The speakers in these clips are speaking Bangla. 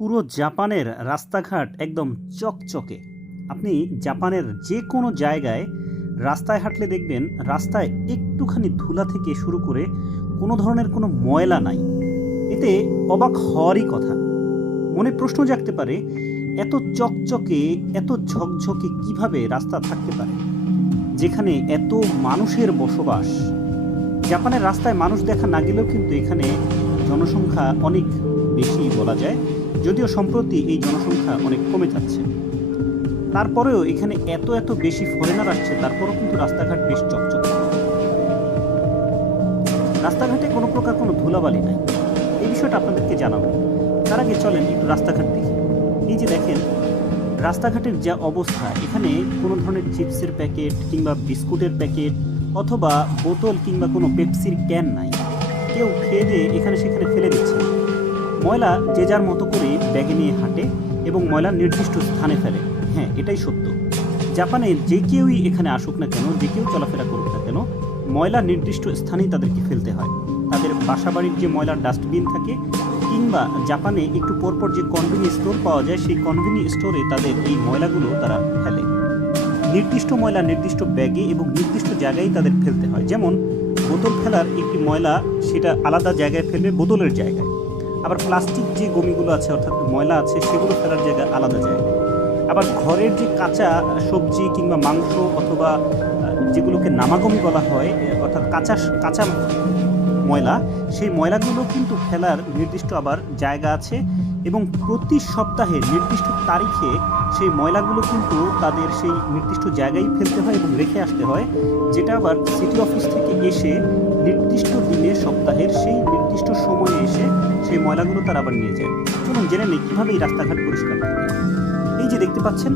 পুরো জাপানের রাস্তাঘাট একদম চকচকে। আপনি জাপানের যে কোনো জায়গায় রাস্তায় হাঁটলে দেখবেন রাস্তায় একটুখানি ধুলা থেকে শুরু করে কোনো ধরনের কোনো ময়লা নাই। এতে অবাক হওয়ারই কথা। মনে প্রশ্ন জাগতে পারে, এত চকচকে এত ঝকঝকে কিভাবে রাস্তা থাকতে পারে যেখানে এত মানুষের বসবাস। জাপানের রাস্তায় মানুষ দেখা না গেলেও কিন্তু এখানে জনসংখ্যা অনেক বেশি বলা যায়, যদিও সম্প্রতি এই জনসংখ্যা অনেক কমে যাচ্ছে। তারপরেও এখানে এত এত বেশি ফরেনার আসছে, তারপরেও কিন্তু রাস্তাঘাট বেশ চকচকে। রাস্তাঘাটে কোনো প্রকার কোনো ধুলাবালি নাই, এই বিষয়টা আপনাদেরকে জানাবো। তার আগে চলেন একটু রাস্তাঘাট দেখি। এই যে দেখেন রাস্তাঘাটের যা অবস্থা, এখানে কোনো ধরনের চিপসের প্যাকেট কিংবা বিস্কুটের প্যাকেট অথবা বোতল কিংবা কোনো পেপসির ক্যান নাই। কেউ খেয়ে দিয়ে এখানে সেখানে ফেলে দিচ্ছে। ময়লা যে যার মতো করে ব্যাগে নিয়ে হাঁটে এবং ময়লা নির্দিষ্ট স্থানে ফেলে। হ্যাঁ, এটাই সত্য। জাপানে যে কেউই এখানে আসুক না কেন, যে কেউ চলাফেরা করুক না কেন, ময়লা নির্দিষ্ট স্থানেই তাদেরকে ফেলতে হয়। তাদের বাসাবাড়ির যে ময়লার ডাস্টবিন থাকে কিংবা জাপানে একটু পরপর যে কনভেনিয়েন্স স্টোর পাওয়া যায়, সেই কনভেনিয়েন্স স্টোরে তাদের এই ময়লাগুলো তারা ফেলে। নির্দিষ্ট ময়লা নির্দিষ্ট ব্যাগে এবং নির্দিষ্ট জায়গায় তাদের ফেলতে হয়। যেমন বোতল ফেলার একটি ময়লা সেটা আলাদা জায়গায় ফেলবে, বোতলের জায়গায়। আবার প্লাস্টিক যে গমিগুলো আছে অর্থাৎ ময়লা আছে, সেগুলো ফেলার জায়গা আলাদা জায়গায়। আবার ঘরের যে কাঁচা সবজি কিংবা মাংস অথবা যেগুলোকে নামাগমি বলা হয়, অর্থাৎ কাঁচা ময়লা, সেই ময়লাগুলো কিন্তু ফেলার নির্দিষ্ট আবার জায়গা আছে এবং প্রতি সপ্তাহে নির্দিষ্ট তারিখে সেই ময়লাগুলো কিন্তু তাদের সেই নির্দিষ্ট জায়গায় ফেলতে হয় এবং রেখে আসতে হয়, যেটা আবার সিটি অফিস থেকে এসে নির্দিষ্ট দিনে সপ্তাহের সেই নির্দিষ্ট সময়ে এসে সেই ময়লাগুলো তারা আবার নিয়ে যায়। চলুন জেনে নেই কীভাবে এই রাস্তাঘাট পরিষ্কার থাকে। এই যে দেখতে পাচ্ছেন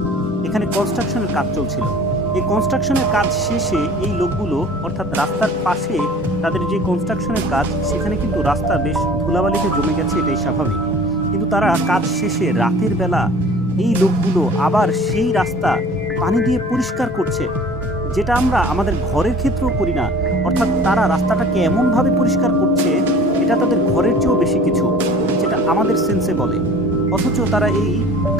এখানে কনস্ট্রাকশনের কাজ চলছিল। এই কনস্ট্রাকশনের কাজ শেষে এই লোকগুলো, অর্থাৎ রাস্তার পাশে তাদের যে কনস্ট্রাকশনের কাজ, সেখানে কিন্তু রাস্তা বেশ ধুলাবালিতে জমে গেছে, এটাই স্বাভাবিক। কিন্তু তারা কাজ শেষে রাতের বেলা এই লোকগুলো আবার সেই রাস্তা পানি দিয়ে পরিষ্কার করছে, যেটা আমরা আমাদের ঘরের ক্ষেত্রেও করি না। অর্থাৎ তারা রাস্তাটাকে এমনভাবে পরিষ্কার করছে, এটা তাদের ঘরের চেয়েও বেশি কিছু, যেটা আমাদের সেন্সে বলে। অথচ তারা এই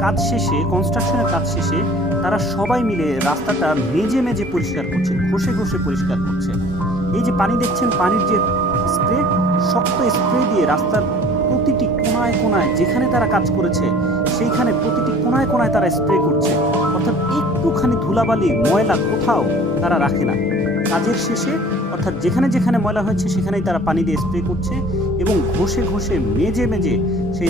কাজ শেষে, কনস্ট্রাকশনের কাজ শেষে তারা সবাই মিলে রাস্তাটা মেজে মেজে পরিষ্কার করছে, ঘষে ঘষে পরিষ্কার করছে। এই যে পানি দেখছেন, পানির যে স্প্রে, শক্ত স্প্রে দিয়ে রাস্তার প্রতিটি কোনায় কোনায় যেখানে তারা কাজ করেছে সেইখানে প্রতিটি কোনায় কোনায় তারা স্প্রে করছে। অর্থাৎ একটুখানি ধুলাবালি ময়লা কোথাও তারা রাখে না। কাজের শেষে অর্থাৎ যেখানে যেখানে ময়লা হয়েছে সেখানেই তারা পানি দিয়ে স্প্রে করছে এবং ঘষে ঘষে মেজে মেজে সেই